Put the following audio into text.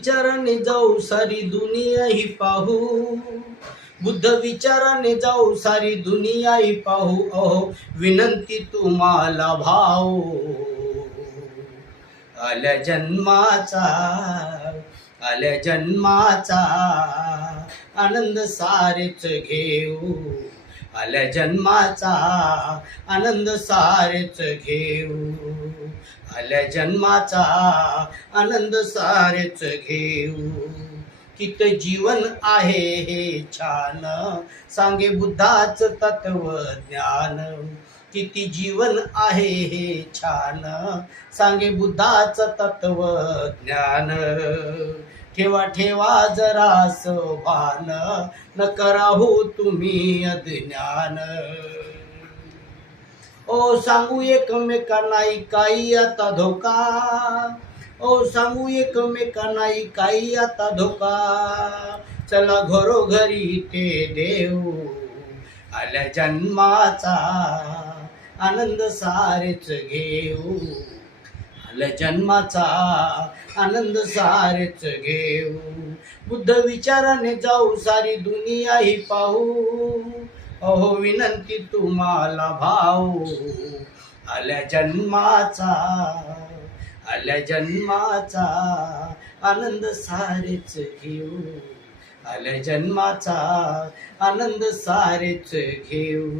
विचाराने जाऊ सारी दुनिया ही पाहू, बुद्ध विचाराने जाऊ सारी दुनिया ही पाहू, अहो विनंती तुम्हाला भाऊ. आल्या जन्माचा, आल्या जन्माचा आनंद सारेच घेऊ, आल्या जन्माचा आनंद सारेच घेऊ, आल्या जन्माचा आनंद सारेच घेऊ. कित जीवन आहे हे छान, सांगे बुद्धाच तत्वज्ञान. किती जीवन आहे हे छान, सांगे बुद्धाच तत्वज्ञान. ठेवा ठेवा जरास भान, न कराहू तुम्ही अज्ञान. ओ सांगू एकमेकांना काही आता धोका, ओ सांगू एकमेकांना काही आता धोका. चला घरोघरी ते देऊ, आल्या जन्माचा आनंद सारेच घेऊ, आल्या जन्माचा आनंद सारेच घेऊ. बुद्ध विचाराने जाऊ सारी दुनिया ही पाहू, अहो विनंती तुम्हाला भाऊ. आल्या जन्माचा, आल्या जन्माचा आनंद सारेच घेऊ, आल्या जन्माचा आनंद सारेच घेऊ.